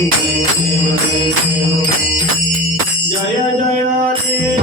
Jai Jai Deenanath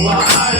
Wahari.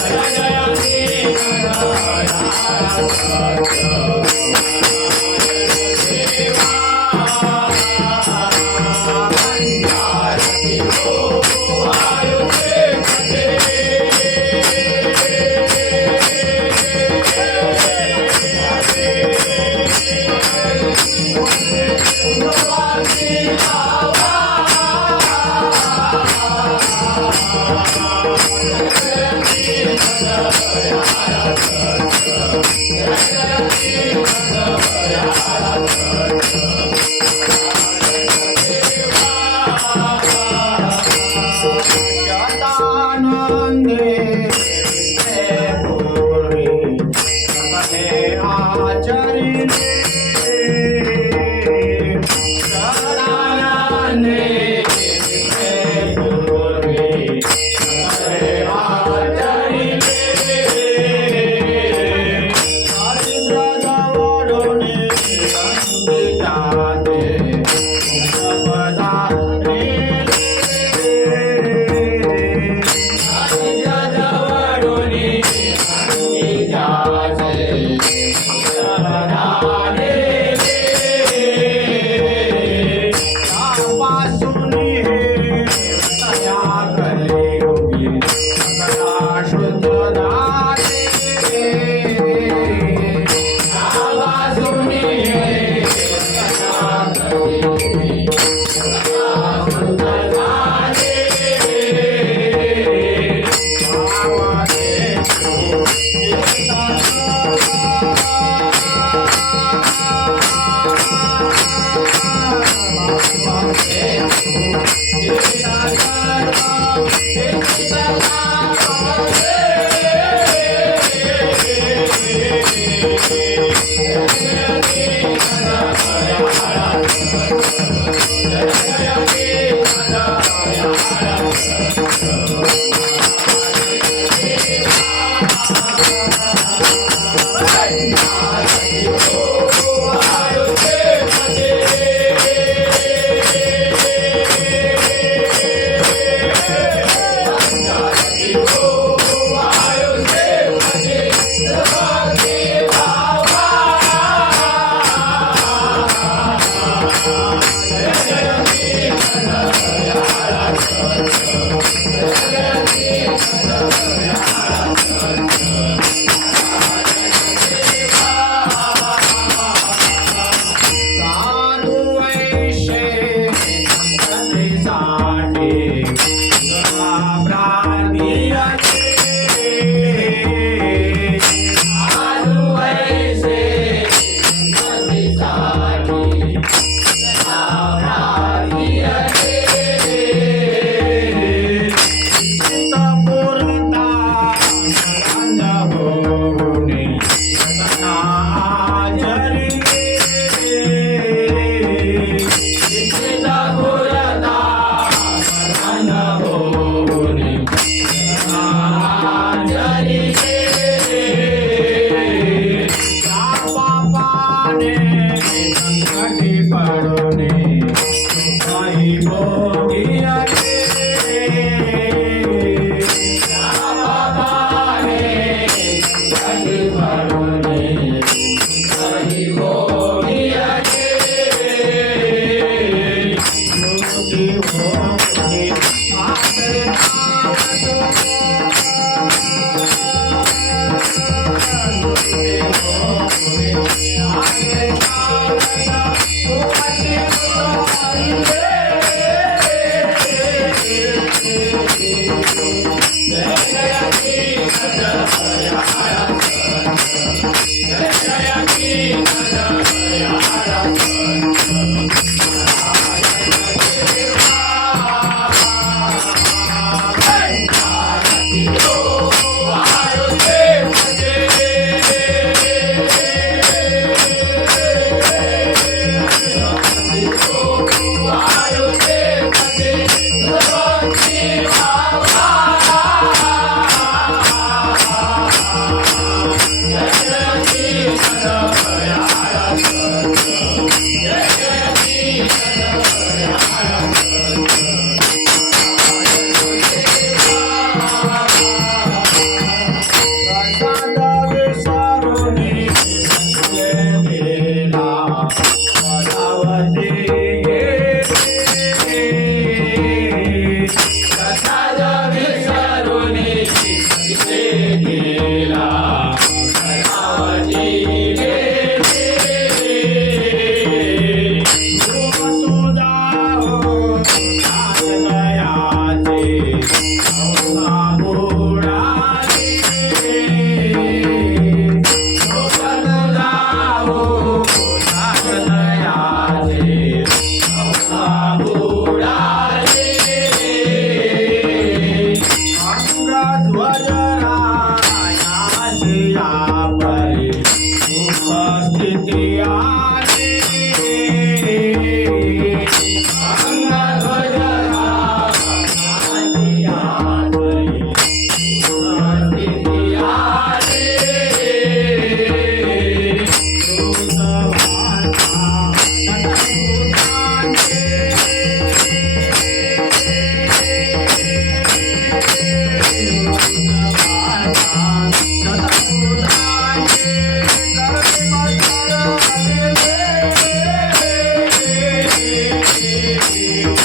Thank you. Ay, Dios. I'm Ei, ei.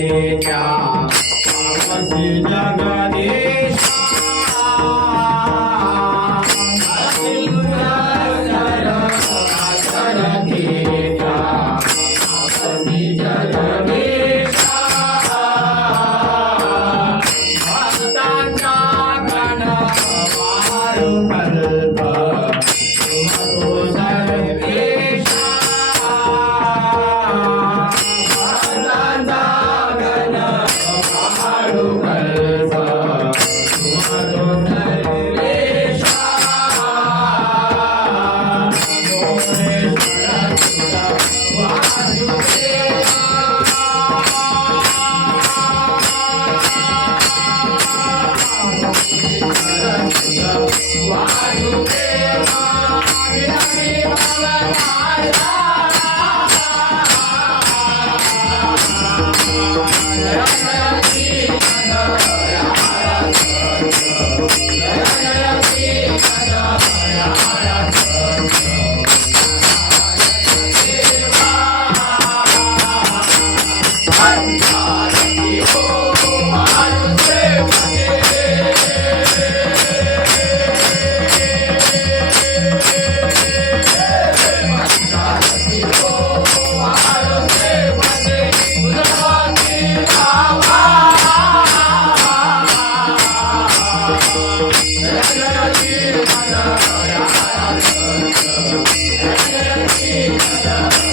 Yeah. Yeah.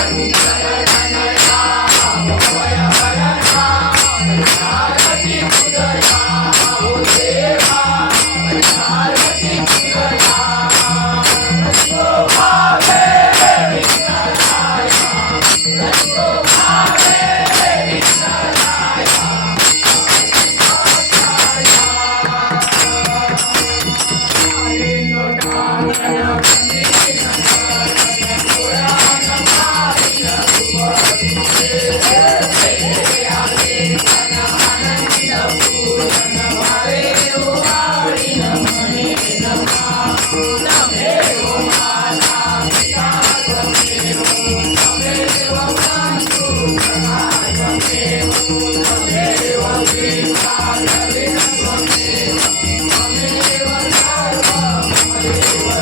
Vai, vai. Thank you.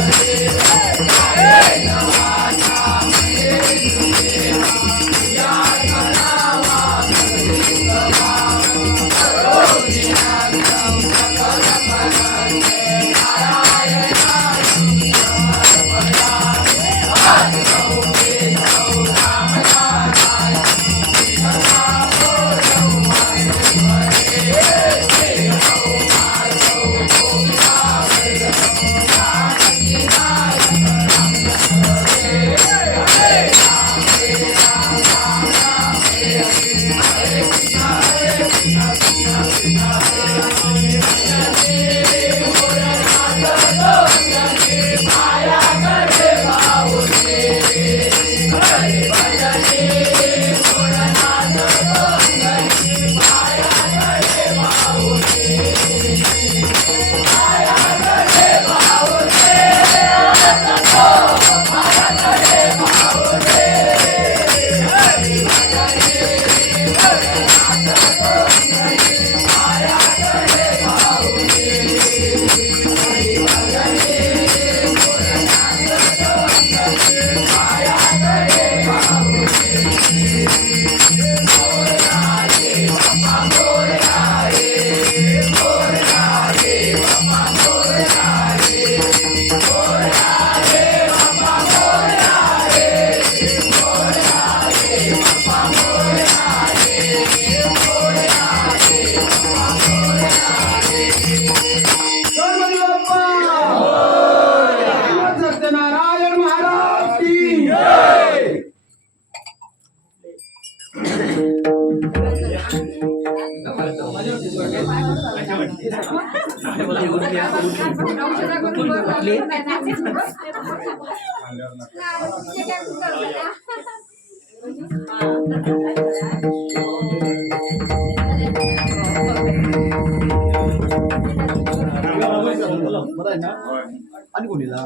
Yeah. Hallelujah. అనుకోనిలా